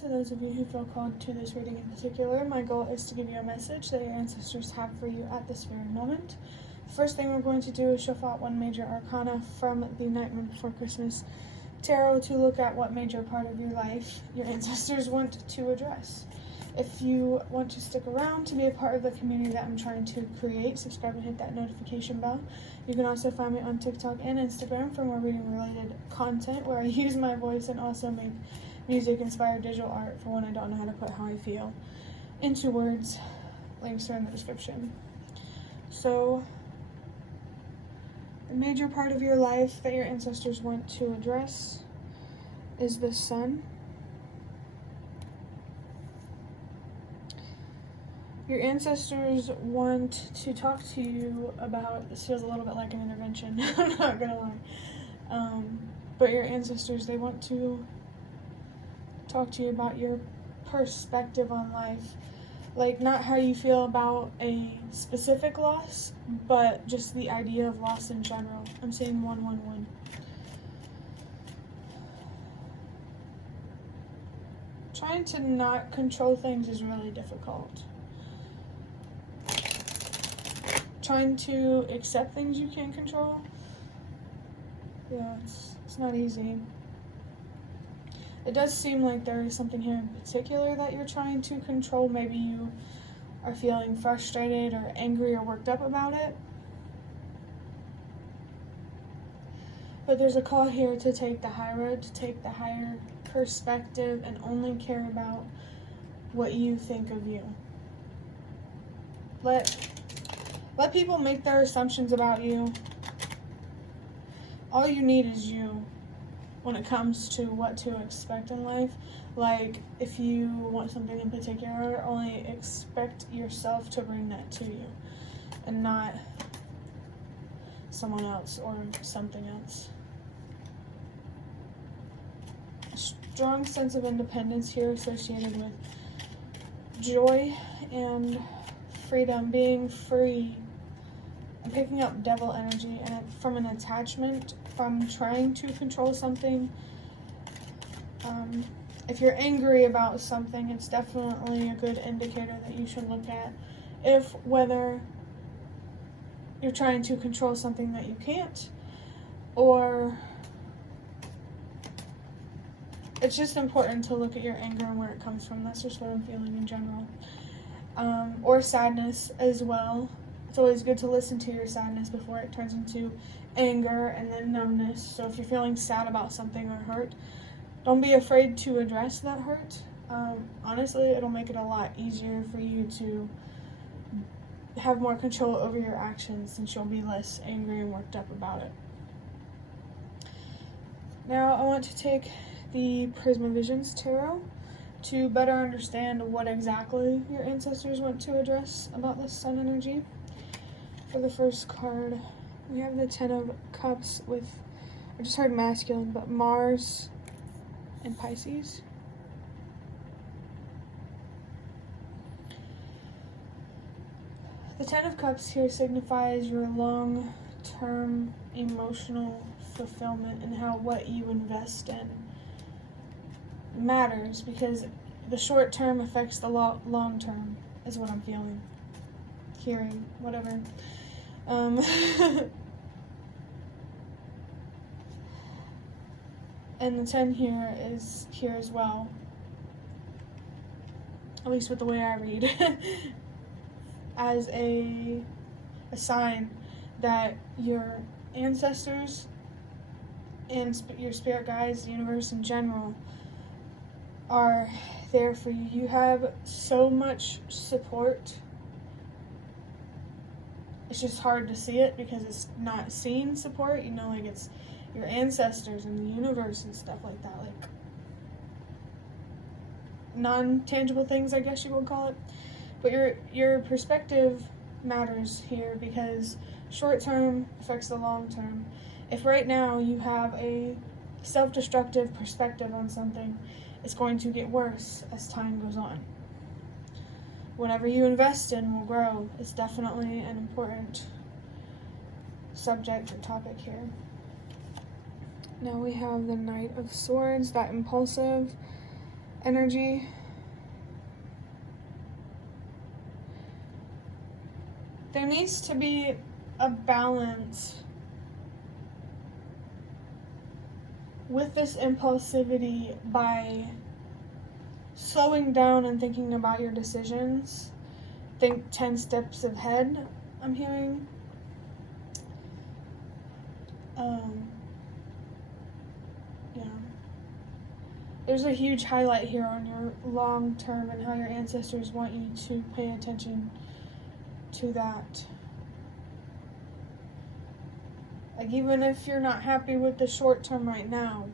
to those of you who feel called to this reading in particular, my goal is to give you a message that your ancestors have for you at this very moment. The first thing we're going to do is shuffle out one major arcana from the Nightmare Before Christmas tarot to look at what major part of your life your ancestors want to address. If you want to stick around to be a part of the community that I'm trying to create, subscribe and hit that notification bell. You can also find me on TikTok and Instagram for more reading related content where I use my voice and also make music inspired digital art for when I don't know how to put how I feel into words. Links are in the description. So, the major part of your life that your ancestors want to address is the sun. Your ancestors want to talk to you about, this feels a little bit like an intervention, I'm not gonna lie. But your ancestors, they want to talk to you about your perspective on life. Like, not how you feel about a specific loss, but just the idea of loss in general. I'm seeing 111. Trying to not control things is really difficult. Trying to accept things you can't control, yeah, it's not easy. It does seem like there is something here in particular that you're trying to control. Maybe you are feeling frustrated or angry or worked up about it. But there's a call here to take the high road, to take the higher perspective and only care about what you think of you. Let people make their assumptions about you. All you need is you when it comes to what to expect in life. Like, if you want something in particular, only expect yourself to bring that to you and not someone else or something else. A strong sense of independence here associated with joy and freedom, being free. I'm picking up devil energy and from an attachment, from trying to control something. If you're angry about something, it's definitely a good indicator that you should look at whether you're trying to control something that you can't, or it's just important to look at your anger and where it comes from. That's just what I'm feeling in general. Or sadness as well. It's always good to listen to your sadness before it turns into anger and then numbness. So if you're feeling sad about something or hurt, don't be afraid to address that hurt. Honestly, it'll make it a lot easier for you to have more control over your actions, since you'll be less angry and worked up about it. Now I want to take the Prisma Visions Tarot to better understand what exactly your ancestors want to address about this sun energy. For the first card, we have the Ten of Cups with, I just heard masculine, but Mars and Pisces. The Ten of Cups here signifies your long-term emotional fulfillment and how what you invest in matters, because the short term affects the long term, is what I'm feeling, hearing, whatever. And the 10 here is here as well, at least with the way I read, as a sign that your ancestors and your spirit guides, the universe in general, are there for you. You have so much support. It's just hard to see it because it's not seen support, like it's your ancestors and the universe and stuff like that, like non-tangible things, I guess you would call it. But your perspective matters here, because short term affects the long term. If right now you have a self-destructive perspective on something, it's going to get worse as time goes on. Whatever you invest in will grow. It's definitely an important subject or topic here. Now we have the Knight of Swords, that impulsive, energy. There needs to be a balance with this impulsivity by slowing down and thinking about your decisions. Think 10 steps ahead, I'm hearing. Yeah. There's a huge highlight here on your long term and how your ancestors want you to pay attention to that. Like, even if you're not happy with the short term right now,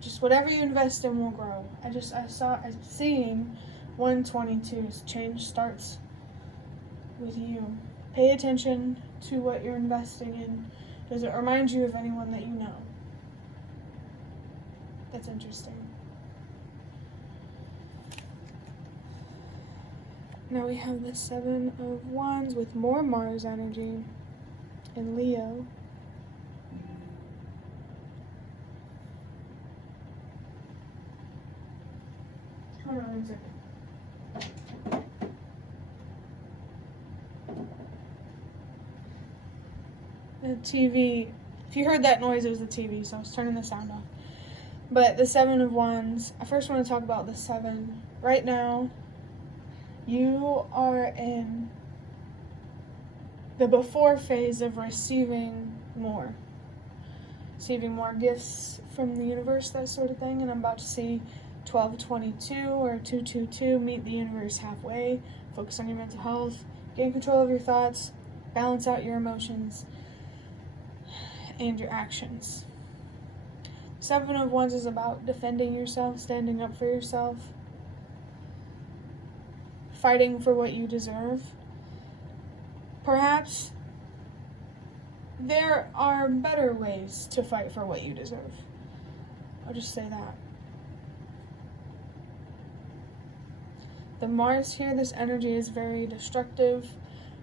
just whatever you invest in will grow. I'm seeing 122. Change starts with you. Pay attention to what you're investing in. Does it remind you of anyone that you know? That's interesting. Now we have the 7 of Wands with more Mars energy in Leo. Hold on 1 second. The TV, if you heard that noise, it was the TV, so I was turning the sound off. But the 7 of Wands, I first want to talk about the 7. Right now, you are in the before phase of receiving more gifts from the universe, that sort of thing. And I'm about to see 1222 or 222, meet the universe halfway, focus on your mental health, gain control of your thoughts, balance out your emotions and your actions. 7 of Wands is about defending yourself, standing up for yourself, fighting for what you deserve. Perhaps there are better ways to fight for what you deserve. I'll just say that. The Mars here, this energy is very destructive,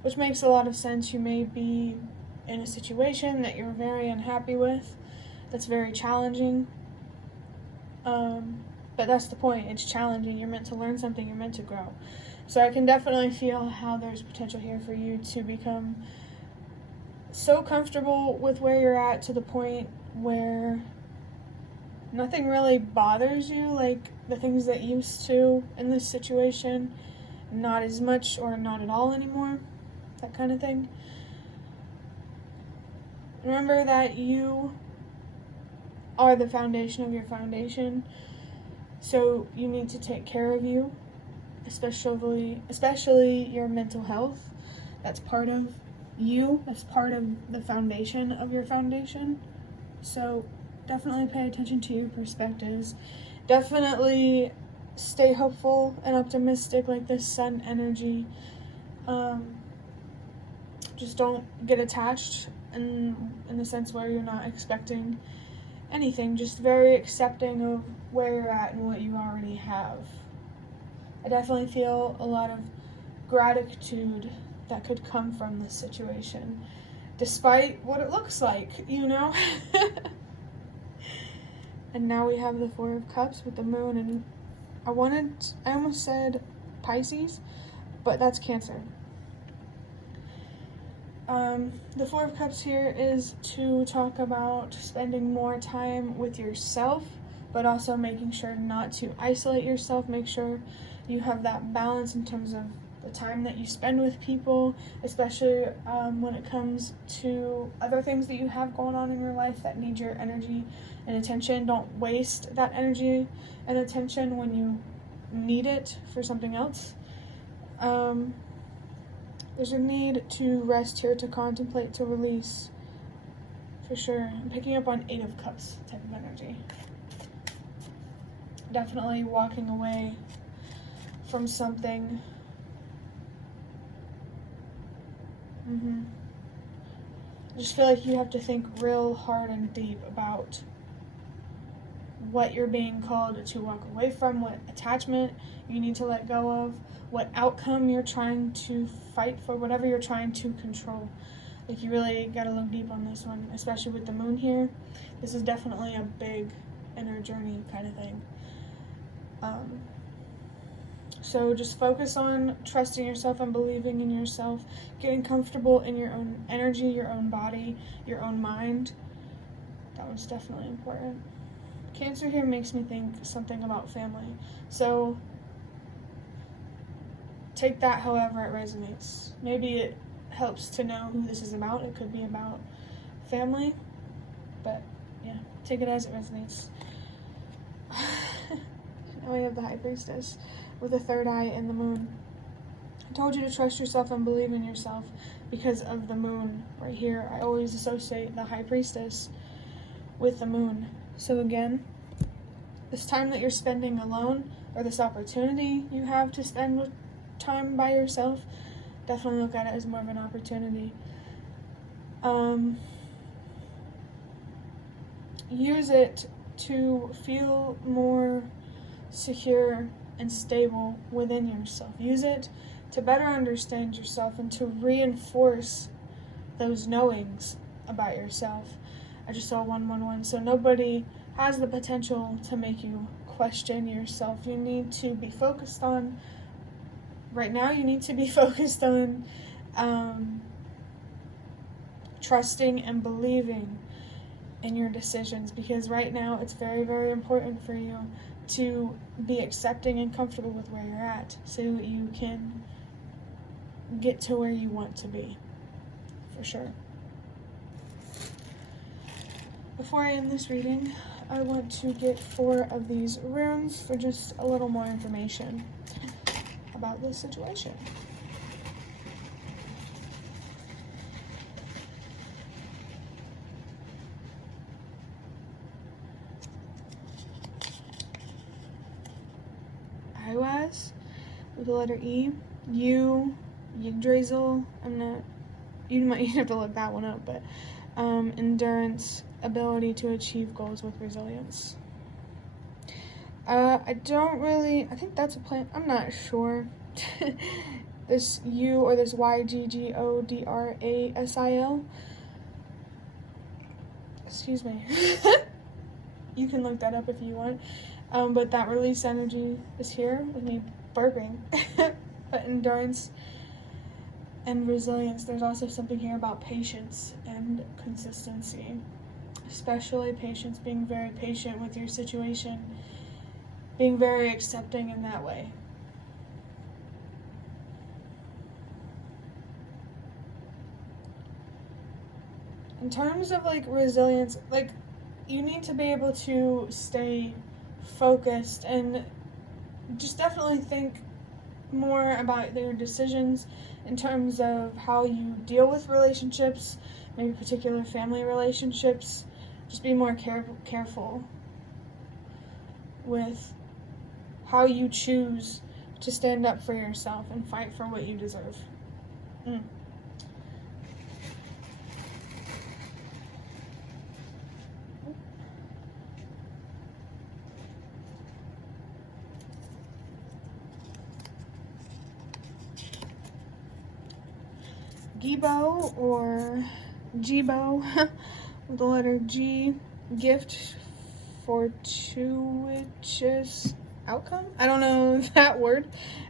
which makes a lot of sense. You may be in a situation that you're very unhappy with, that's very challenging. But that's the point. It's challenging. You're meant to learn something. You're meant to grow. So I can definitely feel how there's potential here for you to become so comfortable with where you're at to the point where nothing really bothers you, like the things that used to in this situation, not as much or not at all anymore, that kind of thing. Remember that you are the foundation of your foundation, so you need to take care of you, especially your mental health. That's part of you. That's part of the foundation of your foundation. So definitely pay attention to your perspectives. Definitely stay hopeful and optimistic, like this sun energy. Just don't get attached in the sense where you're not expecting anything. Just very accepting of where you're at and what you already have. I definitely feel a lot of gratitude that could come from this situation, despite what it looks like, you know? And now we have the 4 of Cups with the Moon, and I almost said Pisces, but that's Cancer. The 4 of Cups here is to talk about spending more time with yourself, but also making sure not to isolate yourself. Make sure you have that balance in terms of the time that you spend with people, especially when it comes to other things that you have going on in your life that need your energy and attention. Don't waste that energy and attention when you need it for something else. There's a need to rest here, to contemplate, to release, for sure. I'm picking up on 8 of Cups type of energy. Definitely walking away from something. I just feel like you have to think real hard and deep about what you're being called to walk away from, what attachment you need to let go of, what outcome you're trying to fight for, whatever you're trying to control. Like, you really gotta look deep on this one, especially with the moon here. This is definitely a big inner journey kind of thing. So just focus on trusting yourself and believing in yourself, getting comfortable in your own energy, your own body, your own mind. That was definitely important. Cancer here makes me think something about family. So take that however it resonates. Maybe it helps to know who this is about. It could be about family, but yeah, take it as it resonates. Now we have the High Priestess with the third eye and the moon. I told you to trust yourself and believe in yourself because of the moon right here. I always associate the High Priestess with the moon. So again, this time that you're spending alone, or this opportunity you have to spend time by yourself, definitely look at it as more of an opportunity. Use it to feel more secure and stable within yourself. Use it to better understand yourself and to reinforce those knowings about yourself. I just saw 111, so nobody has the potential to make you question yourself. You need to be focused on, right now you need to be focused on trusting and believing in your decisions, because right now it's very, very important for you to be accepting and comfortable with where you're at so you can get to where you want to be, for sure. Before I end this reading, I want to get 4 of these runes for just a little more information about this situation. Iwaz with the letter E. Yggdrasil. You might have to look that one up, but endurance, ability to achieve goals with resilience. I think that's a plant. I'm not sure. This U or this Yggdrasil. Excuse me. You can look that up if you want. But that release energy is here with me burping. But endurance and resilience. There's also something here about patience and consistency. Especially patience, being very patient with your situation, being very accepting in that way. In terms of like resilience, like you need to be able to stay focused and just definitely think more about your decisions in terms of how you deal with relationships, maybe particular family relationships. Just be more careful with how you choose to stand up for yourself and fight for what you deserve. Gibo or Jibo with the letter G. Gift, fortuitous outcome. I don't know that word,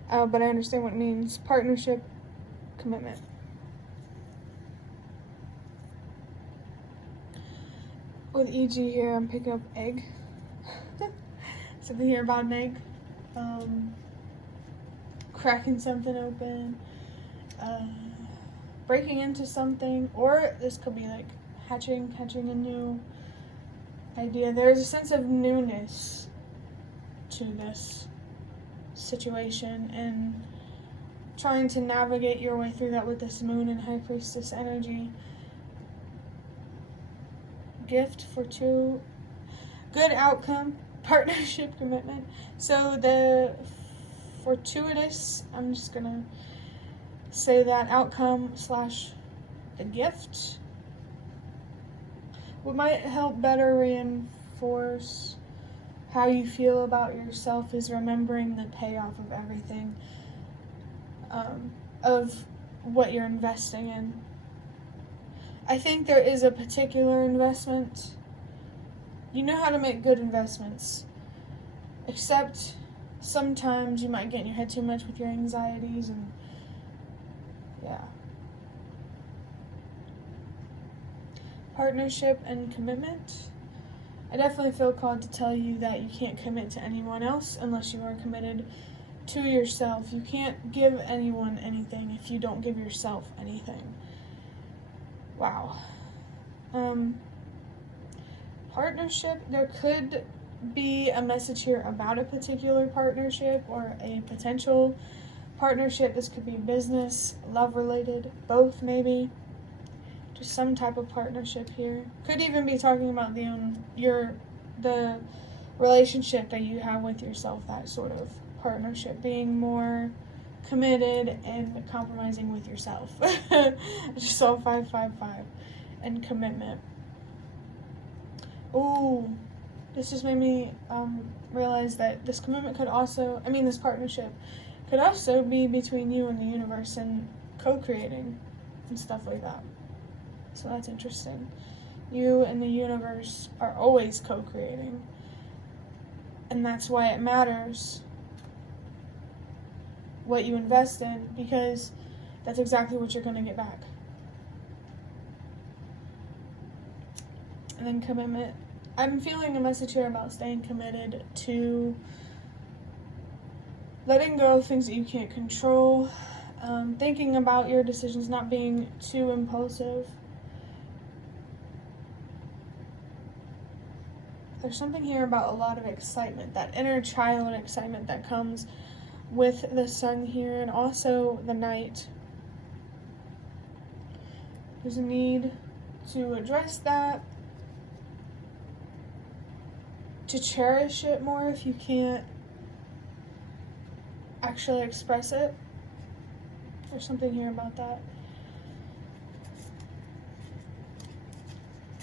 but I understand what it means. Partnership, commitment. With EG here, I'm picking up egg. Something here about an egg. Cracking something open. Breaking into something, or this could be like hatching a new idea. There's a sense of newness to this situation and trying to navigate your way through that with this moon and High Priestess energy. Gift, good outcome, partnership, commitment. So the fortuitous, I'm just gonna say that outcome / the gift, what might help better reinforce how you feel about yourself is remembering the payoff of everything, of what you're investing in. I think there is a particular investment. You know how to make good investments, except sometimes you might get in your head too much with your anxieties and yeah. Partnership and commitment. I definitely feel called to tell you that you can't commit to anyone else unless you are committed to yourself. You can't give anyone anything if you don't give yourself anything. Wow. Partnership, there could be a message here about a particular partnership or a potential partnership. This could be business, love related, both maybe. Just some type of partnership here. Could even be talking about the relationship that you have with yourself, that sort of partnership, being more committed and compromising with yourself. I just saw 555 and commitment. Ooh, this just made me realize that this commitment could also, this partnership could also be between you and the universe and co-creating and stuff like that. So that's interesting. You and the universe are always co-creating. And that's why it matters what you invest in, because that's exactly what you're going to get back. And then commitment. I'm feeling a message here about staying committed to letting go of things that you can't control, thinking about your decisions, not being too impulsive. There's something here about a lot of excitement, that inner child excitement that comes with the sun here, and also the night. There's a need to address that, to cherish it more if you can't actually express it. There's something here about that.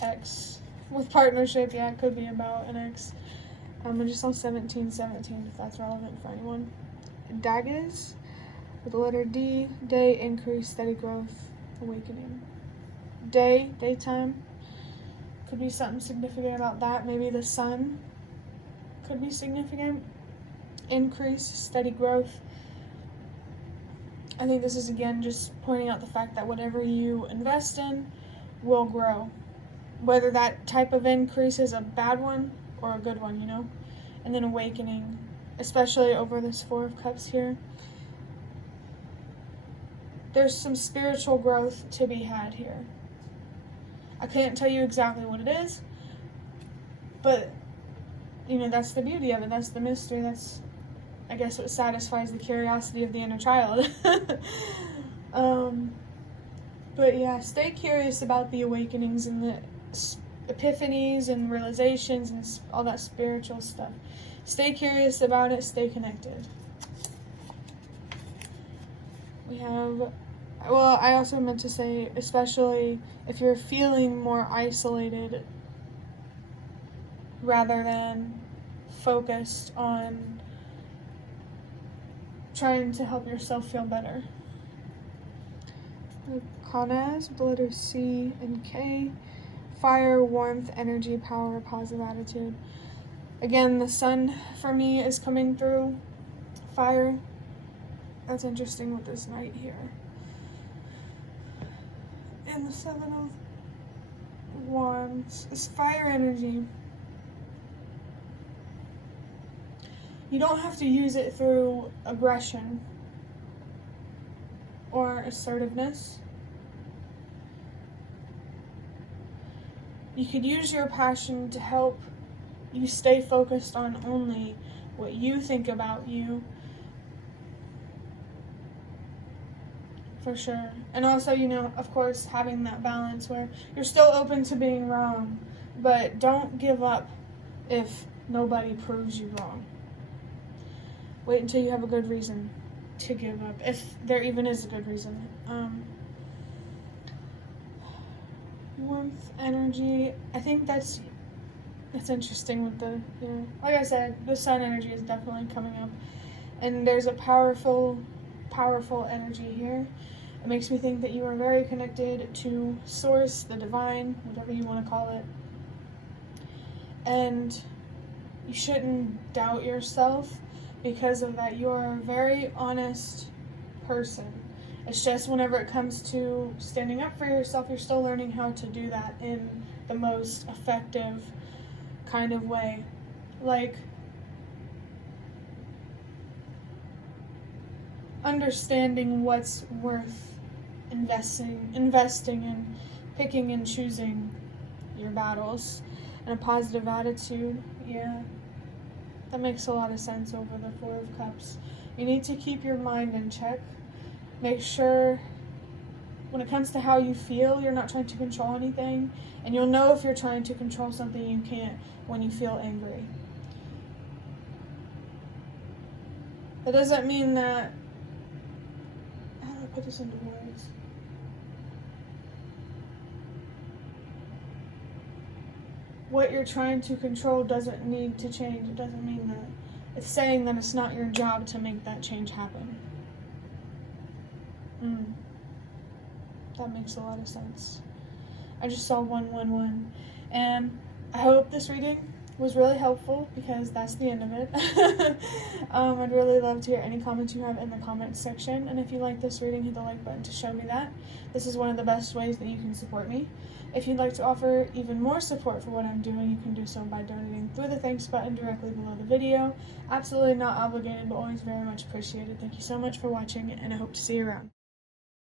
Ex. With partnership, yeah, it could be about an ex. I just saw 1717, if that's relevant for anyone. Daggers, with the letter D, day, increase, steady growth, awakening. Daytime, could be something significant about that. Maybe the sun could be significant. Increase, steady growth. I think this is, again, just pointing out the fact that whatever you invest in will grow. Whether that type of increase is a bad one or a good one, And then awakening, especially over this Four of Cups here. There's some spiritual growth to be had here. I can't tell you exactly what it is, but, that's the beauty of it. That's the mystery. That's, I guess, what satisfies the curiosity of the inner child. But yeah, stay curious about the awakenings and the epiphanies and realizations and all that spiritual stuff. Stay curious about it. Stay connected. I also meant to say, especially if you're feeling more isolated rather than focused on trying to help yourself feel better. Kanas with the letters C and K. Fire, warmth, energy, power, positive attitude. Again, the sun for me is coming through. Fire. That's interesting with this night here. And the Seven of Wands is fire energy. You don't have to use it through aggression or assertiveness. You could use your passion to help you stay focused on only what you think about you. For sure. And also, of course, having that balance where you're still open to being wrong, but don't give up if nobody proves you wrong. Wait until you have a good reason to give up, if there even is a good reason. Warmth, energy. I think that's interesting with the, like I said, the sun energy is definitely coming up. And there's a powerful energy here. It makes me think that you are very connected to Source, the divine, whatever you want to call it. And you shouldn't doubt yourself because of that. You're a very honest person. It's just whenever it comes to standing up for yourself, you're still learning how to do that in the most effective kind of way. Like, understanding what's worth investing in, picking and choosing your battles, and a positive attitude. Yeah, that makes a lot of sense over the Four of Cups. You need to keep your mind in check. Make sure when it comes to how you feel, you're not trying to control anything, and you'll know if you're trying to control something you can't when you feel angry. That doesn't mean that, how do I put this into words? What you're trying to control doesn't need to change. It doesn't mean that. It's saying that it's not your job to make that change happen. That makes a lot of sense. I just saw 111, and I hope this reading was really helpful because that's the end of it. I'd really love to hear any comments you have in the comments section, and if you like this reading, hit the like button to show me that. This is one of the best ways that you can support me. If you'd like to offer even more support for what I'm doing, you can do so by donating through the thanks button directly below the video. Absolutely not obligated, but always very much appreciated. Thank you so much for watching, and I hope to see you around.